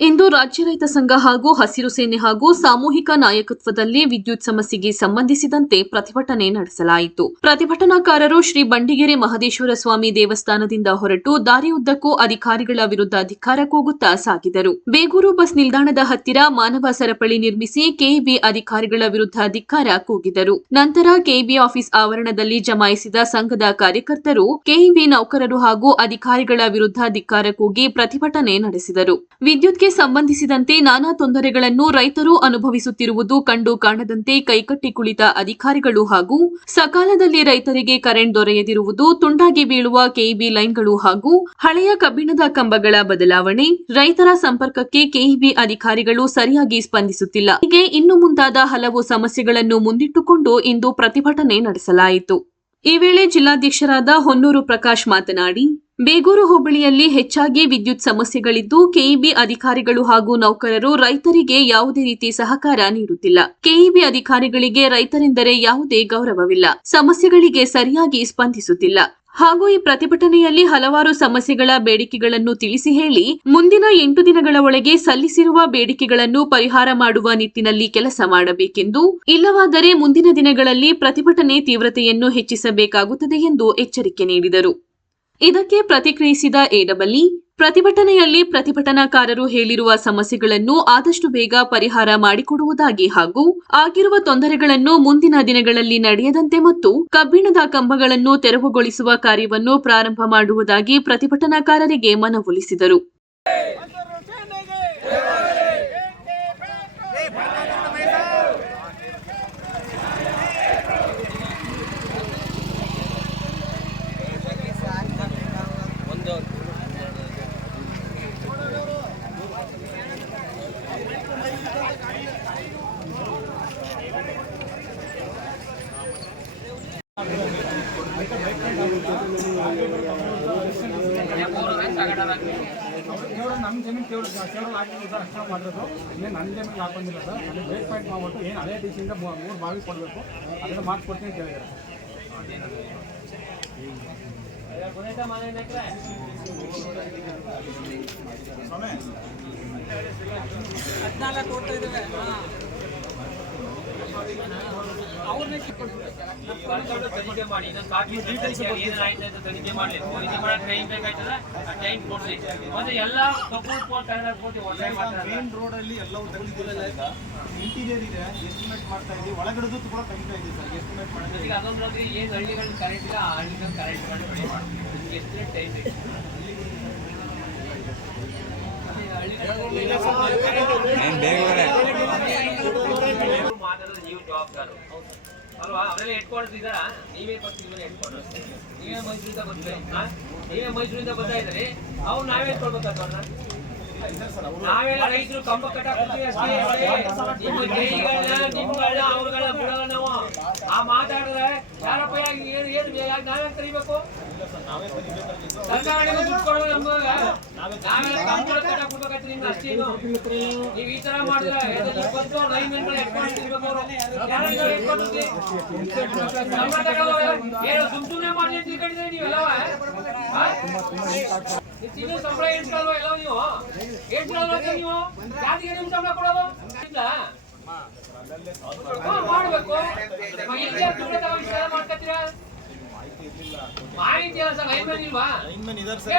ಇಂದು ರಾಜ್ಯ ರೈತ ಸಂಘ ಹಾಗೂ ಹಸಿರು ಸೇನೆ ಹಾಗೂ ಸಾಮೂಹಿಕ ನಾಯಕತ್ವದಲ್ಲಿ ವಿದ್ಯುತ್ ಸಮಸ್ಯೆಗೆ ಸಂಬಂಧಿಸಿದಂತೆ ಪ್ರತಿಭಟನೆ ನಡೆಸಲಾಯಿತು. ಪ್ರತಿಭಟನಾಕಾರರು ಶ್ರೀ ಬಂಡಿಗೆರೆ ಮಹದೇಶ್ವರ ಸ್ವಾಮಿ ದೇವಸ್ಥಾನದಿಂದ ಹೊರಟು ದಾರಿಯುದ್ದಕ್ಕೂ ಅಧಿಕಾರಿಗಳ ವಿರುದ್ಧ ಧಿಕ್ಕಾರ ಕೂಗುತ್ತಾ ಸಾಗಿದರು. ಬೇಗೂರು ಬಸ್ ನಿಲ್ದಾಣದ ಹತ್ತಿರ ಮಾನವ ಸರಪಳಿ ನಿರ್ಮಿಸಿ ಕೆಇಬಿ ಅಧಿಕಾರಿಗಳ ವಿರುದ್ಧ ಧಿಕ್ಕಾರ ಕೂಗಿದರು. ನಂತರ ಕೆಇಬಿ ಆಫೀಸ್ ಆವರಣದಲ್ಲಿ ಜಮಾಯಿಸಿದ ಸಂಘದ ಕಾರ್ಯಕರ್ತರು, ಕೆಇಬಿ ನೌಕರರು ಹಾಗೂ ಅಧಿಕಾರಿಗಳ ವಿರುದ್ಧ ಧಿಕ್ಕಾರ ಕೂಗಿ ಪ್ರತಿಭಟನೆ ನಡೆಸಿದರು. ವಿದ್ಯುತ್ಗೆ ಸಂಬಂಧಿಸಿದಂತೆ ನಾನಾ ತೊಂದರೆಗಳನ್ನು ರೈತರು ಅನುಭವಿಸುತ್ತಿರುವುದು ಕಂಡು ಕಾಣದಂತೆ ಕೈಕಟ್ಟಿ ಕುಳಿತ ಅಧಿಕಾರಿಗಳು ಹಾಗೂ ಸಕಾಲದಲ್ಲಿ ರೈತರಿಗೆ ಕರೆಂಟ್ ದೊರೆಯದಿರುವುದು, ತುಂಡಾಗಿ ಬೀಳುವ ಕೆಇಬಿ ಲೈನ್ಗಳು ಹಾಗೂ ಹಳೆಯ ಕಬ್ಬಿಣದ ಕಂಬಗಳ ಬದಲಾವಣೆ, ರೈತರ ಸಂಪರ್ಕಕ್ಕೆ ಕೆಇಬಿ ಅಧಿಕಾರಿಗಳು ಸರಿಯಾಗಿ ಸ್ಪಂದಿಸುತ್ತಿಲ್ಲ. ಹೀಗೆ ಇನ್ನು ಮುಂತಾದ ಹಲವು ಸಮಸ್ಯೆಗಳನ್ನು ಮುಂದಿಟ್ಟುಕೊಂಡು ಇಂದು ಪ್ರತಿಭಟನೆ ನಡೆಸಲಾಯಿತು. ಈ ವೇಳೆ ಜಿಲ್ಲಾಧ್ಯಕ್ಷರಾದ ಹೊನ್ನೂರು ಪ್ರಕಾಶ್ ಮಾತನಾಡಿ ಬೇಗೂರು ಹೋಬಳಿಯಲ್ಲಿ ಹೆಚ್ಚಾಗಿ ವಿದ್ಯುತ್ ಸಮಸ್ಯೆಗಳಿದ್ದು ಕೆಇಬಿ ಅಧಿಕಾರಿಗಳು ಹಾಗೂ ನೌಕರರು ರೈತರಿಗೆ ಯಾವುದೇ ರೀತಿ ಸಹಕಾರ ನೀಡುತ್ತಿಲ್ಲ. ಕೆಇಬಿ ಅಧಿಕಾರಿಗಳಿಗೆ ರೈತರೆಂದರೆ ಯಾವುದೇ ಗೌರವವಿಲ್ಲ. ಸಮಸ್ಯೆಗಳಿಗೆ ಸರಿಯಾಗಿ ಸ್ಪಂದಿಸುತ್ತಿಲ್ಲ. ಹಾಗೂ ಈ ಪ್ರತಿಭಟನೆಯಲ್ಲಿ ಹಲವಾರು ಸಮಸ್ಯೆಗಳ ಬೇಡಿಕೆಗಳನ್ನು ತಿಳಿಸಿ ಹೇಳಿ, ಮುಂದಿನ ಎಂಟು ದಿನಗಳ ಒಳಗೆ ಸಲ್ಲಿಸಿರುವ ಬೇಡಿಕೆಗಳನ್ನು ಪರಿಹಾರ ಮಾಡುವ ನಿಟ್ಟಿನಲ್ಲಿ ಕೆಲಸ ಮಾಡಬೇಕೆಂದು, ಇಲ್ಲವಾದರೆ ಮುಂದಿನ ದಿನಗಳಲ್ಲಿ ಪ್ರತಿಭಟನೆ ತೀವ್ರತೆಯನ್ನು ಹೆಚ್ಚಿಸಬೇಕಾಗುತ್ತದೆ ಎಂದು ಎಚ್ಚರಿಕೆ ನೀಡಿದರು. ಇದಕ್ಕೆ ಪ್ರತಿಕ್ರಿಯಿಸಿದ ಎಡಬಲ್ಲಿ ಪ್ರತಿಭಟನೆಯಲ್ಲಿ ಪ್ರತಿಭಟನಾಕಾರರು ಹೇಳಿರುವ ಸಮಸ್ಯೆಗಳನ್ನು ಆದಷ್ಟು ಬೇಗ ಪರಿಹಾರ ಮಾಡಿಕೊಡುವುದಾಗಿ ಹಾಗೂ ಆಗಿರುವ ತೊಂದರೆಗಳನ್ನು ಮುಂದಿನ ದಿನಗಳಲ್ಲಿ ನಡೆಯದಂತೆ ಮತ್ತು ಕಬ್ಬಿಣದ ಕಂಬಗಳನ್ನು ತೆರವುಗೊಳಿಸುವ ಕಾರ್ಯವನ್ನು ಪ್ರಾರಂಭ ಮಾಡುವುದಾಗಿ ಪ್ರತಿಭಟನಾಕಾರರಿಗೆ ಮನವೊಲಿಸಿದರು ಹಸಿರು ಸೇನೆಗೆ ಏಕೆ ಬೇಕು? ಕೇವಲ ನಮ್ಮ ಜಮೀನು ಕೇವಲ ಕೇವಲ ಹಾಕಿದ್ರು ಸರ್ ಅಷ್ಟೇ ಮಾಡಿರೋದು. ಇನ್ನೇನು ನನ್ನ ಜಮೀನು ಹಾಕೊಂಡಿಲ್ಲ ಸರ್? ನನಗೆ ಬ್ರೇಕ್ ಪಾಯಿಂಟ್ ಮಾಡ್ಬಿಟ್ಟು ಏನು ಅದೇ ಡಿ ಸಿಯಿಂದ ಮೂರು ಬಾವಿ ಕೊಡಬೇಕು. ಅದನ್ನು ಮಾಡಿಕೊಡ್ತೀನಿ ಅಂತ ಹೇಳಿದ್ದಾರೆ ಹದಿನಾಲ್ಕು ಓಡ್ತಾ ಇದ್ದಾವೆ. ಕರ್ಕೊಂಡು ತನಿಖೆ ಮಾಡಿ ನನ್ನ ಬಾಕಿ ಏನಾಯ್ತು ಅಂತ ತನಿಖೆ ಮಾಡಿ ತನಿಖೆ ಮಾಡಕ್ಕೆ ಟೈಮ್ ಟೈಮ್ ಮತ್ತೆ ಎಲ್ಲ ಮೇನ್ ರೋಡ್ ಎಲ್ಲವೂ ಇಂಟೀರಿಯರ್ ಇದೆ ಎಸ್ಟಿಮೇಟ್ ಮಾಡ್ತಾ ಕೂಡ ಆ ಟೈಮ್ ಮಾತಾಡೋದು ನೀವು ಜವಾಬ್ದಾರು. ಅಲ್ವಾ? ಅವರೆಲ್ಲ ಇದ್ದಾರಾ ನೀವೇ ಬರ್ತೀವಿ ಹೆಡ್ಕ್ವಾರ್ಟರ್ಸ್ ನೀವೇ ಮೈಸೂರಿಂದ? ನೀವೇ ಮೈಸೂರಿಂದ ಬರ್ತಾ ಇದ್ರಿ ಅವ್ರು ನಾವೇ ನಾವೆಲ್ಲ ರೈತರು ಕಂಬ ಕಟ್ಟಾಕ್ತೀವಿ ಅಷ್ಟೇ. ನಿಮ್ಮ ನಾವು. ಆ ಮಾತಾಡಿದ್ರೆ, ಯಾರಪ್ಪ ಏನು ಏನು ಕರಿಬೇಕು? ನಿಮ್ಗೆ ಅಷ್ಟೇನು. ನೀವು ಈ ತರ ಮಾಡಿದ್ರೆ ಬಂದು ಲೈನ್ ಮೇಲೆ ಅವರು. ಏನು ಸುಮ್ ಸುಮ್ನೆ ಮಾಡಿ ಅಂತ ತಿಳ್ಕೊಂಡಿದ್ರೆ ನೀವೆಲ್ಲವ ನೀವು ತಿಂಗಳು ಸಂಬಳ ಎಣ್ಸ್ಕೊಳ್ವ ಎಲ್ಲ ನೀವು ಎಣ್ಸ್ಕೊಳ್ವ ನೀವು ಯಾರಿಗೆ ನಿಮ್ ಸಂಬಳ ಕೊಡೋದು ಇಲ್ಲ ಮಾಡ್ಬೇಕು ಮಾಡ್ಕೊತೀರಾ ಮಾಹಿತಿ ಇಲ್ಲ. ಸರ್ ಲೈನ್ ಇಲ್ವಾ ಲೈನ್ಮನ್ ಇದಾರೆ ಸರ್.